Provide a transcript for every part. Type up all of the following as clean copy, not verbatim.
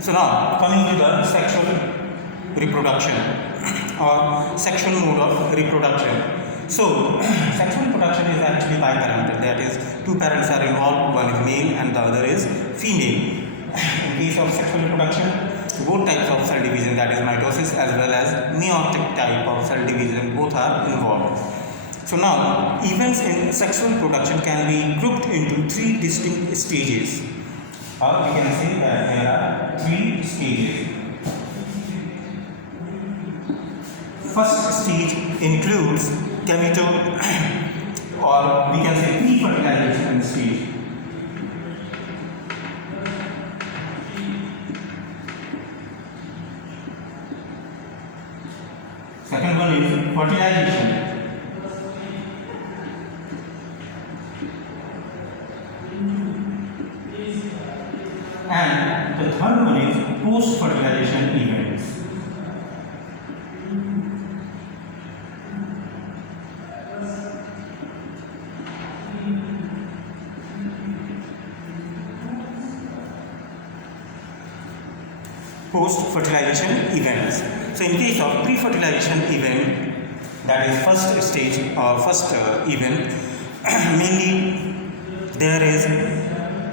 So now coming to the sexual reproduction or sexual mode of reproduction. So sexual reproduction is actually biparental, that is two parents are involved, one is male and the other is female. In case of sexual reproduction, both types of cell division, that is mitosis as well as meiotic type of cell division, both are involved. So now events in sexual reproduction can be grouped into three distinct stages. Or we can say that there are three stages. First stage includes gameto or we can say pre-fertilization stage. Second one is fertilization. And the third one is post-fertilization events. Post-fertilization events. So in case of pre-fertilization event, that is first stage or first event, mainly there is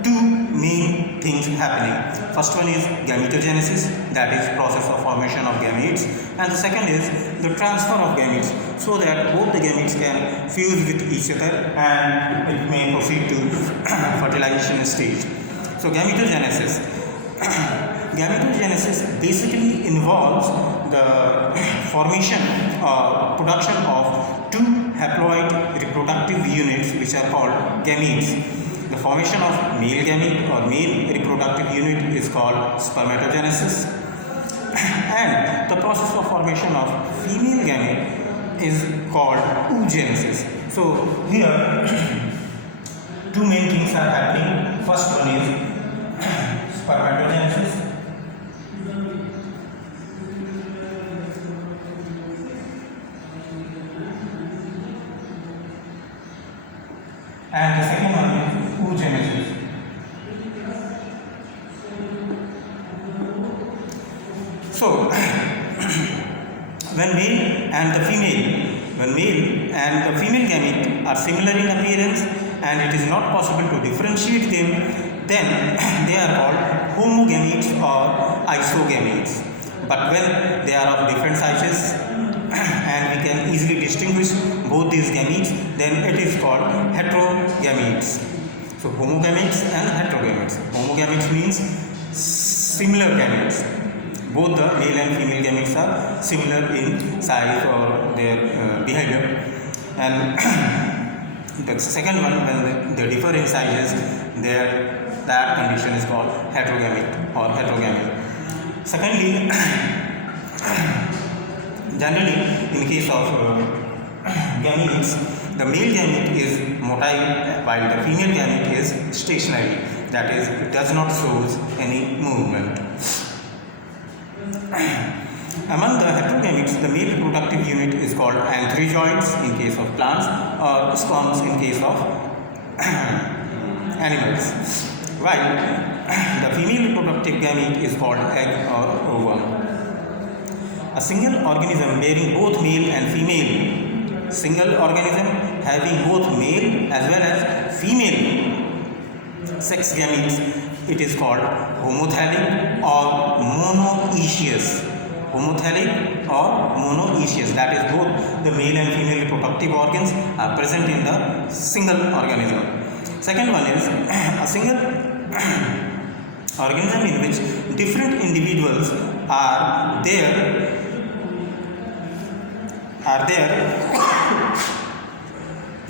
two main things happening. First one is gametogenesis, that is process of formation of gametes, and the second is the transfer of gametes, so that both the gametes can fuse with each other and it may proceed to fertilization stage. So gametogenesis. Gametogenesis basically involves the formation or production of two haploid reproductive units which are called gametes. The formation of male gamete or male reproductive unit is called spermatogenesis, and the process of formation of female gamete is called oogenesis. So here two main things are happening. First one is spermatogenesis, and the second one is oogenesis. So when male and the female gamete are similar in appearance and it is not possible to differentiate them, then they are called homogametes or isogametes. But when they are of different sizes and we can easily distinguish both these gametes, then it is called heterogametes. So homogametes and heterogametes. Homogametes means similar gametes. Both the male and female gametes are similar in size or their behavior. And the second one, when they differ in sizes, that condition is called heterogamete or heterogamy. Secondly, generally in case of gametes, the male gamete is motile while the female gamete is stationary, that is, it does not show any movement. Among the heterogametes, the male reproductive unit is called antherozoids in case of plants or sperms in case of animals, while the female reproductive gamete is called egg or ovum. A single organism bearing both male and female, single organism having both male as well as female sex gametes, it is called homothallic or monoecious. Homothallic or monoecious, that is both the male and female reproductive organs are present in the single organism. Second one is a single organism in which different individuals are there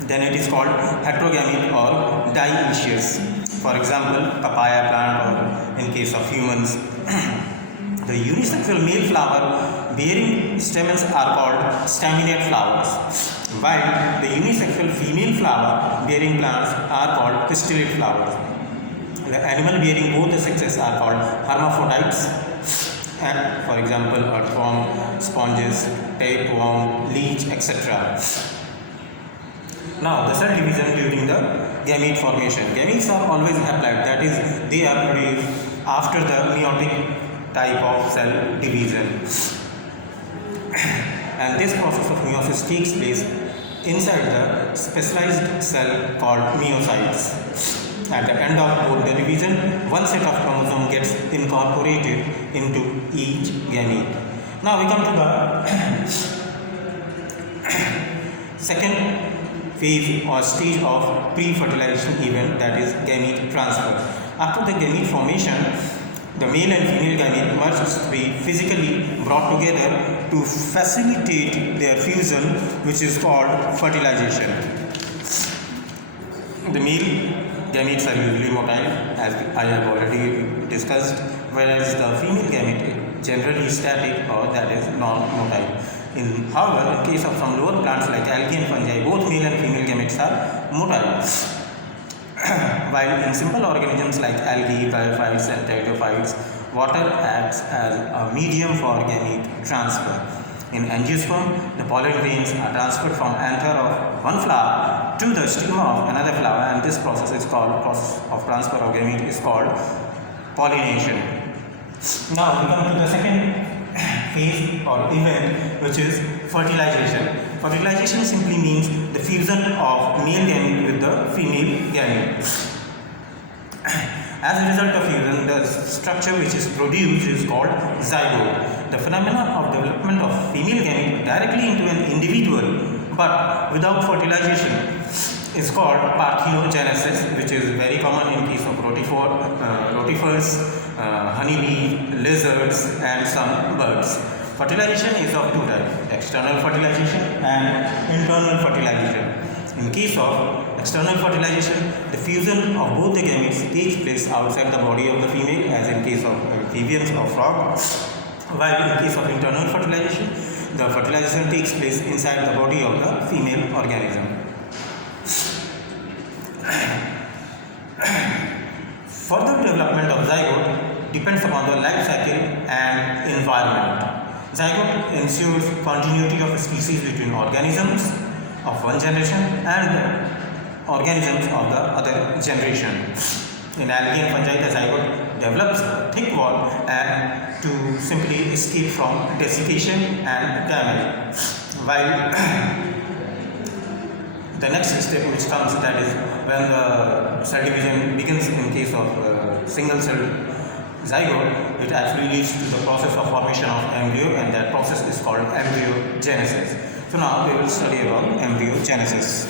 then it is called heterogamete or dioecious. For example, papaya plant or in case of humans. The unisexual male flower bearing stamens are called staminate flowers, while the unisexual female flower bearing plants are called pistillate flowers. The animal bearing both the sexes are called hermaphrodites, and for example earthworm, sponges, tapeworm, leech, etc. Now the cell division during the gamete formation. Gametes are always haploid, that is they are produced after the meiotic type of cell division. And this process of meiosis takes place inside the specialized cell called myocytes. At the end of both the division, one set of chromosome gets incorporated into each gamete. Now we come to the second phase or stage of pre-fertilization event, that is gamete transfer. After the gamete formation, the male and female gamete must be physically brought together to facilitate their fusion, which is called fertilization. The male gametes are usually motile, as I have already discussed, whereas the female gamete generally static, or that is non-motile. However, in case of some lower plants like algae and fungi, both male and female gametes are motile. While in simple organisms like algae, biophytes and pteridophytes, water acts as a medium for gamete transfer. In angiosperm, the pollen grains are transferred from anther of one flower to the stigma of another flower, and this process of transfer of gamete is called pollination. Now we come to the second phase or event, which is fertilization. Fertilization simply means the fusion of male gamete with the female gamete. As a result of fusion, the structure which is produced is called zygote. The phenomenon of development of female gamete directly into an individual but without fertilization is called parthenogenesis, which is very common in case of rotifers, honeybee, lizards and some birds. Fertilization is of two types: external fertilization and internal fertilization. In case of external fertilization, the fusion of both the gametes takes place outside the body of the female, as in case of amphibians or frog, while in case of internal fertilization, the fertilization takes place inside the body of the female organism. Further development of zygote depends upon the life cycle and environment. Zygote ensures continuity of species between organisms of one generation and organisms of the other generation. In algae and fungi, the zygote develops a thick wall and to simply escape from desiccation and damage. While the next step which comes, that is when the cell division begins in case of single cell zygote, it actually leads to the process of formation of embryo, and that process is called embryogenesis. So now we will study about embryogenesis.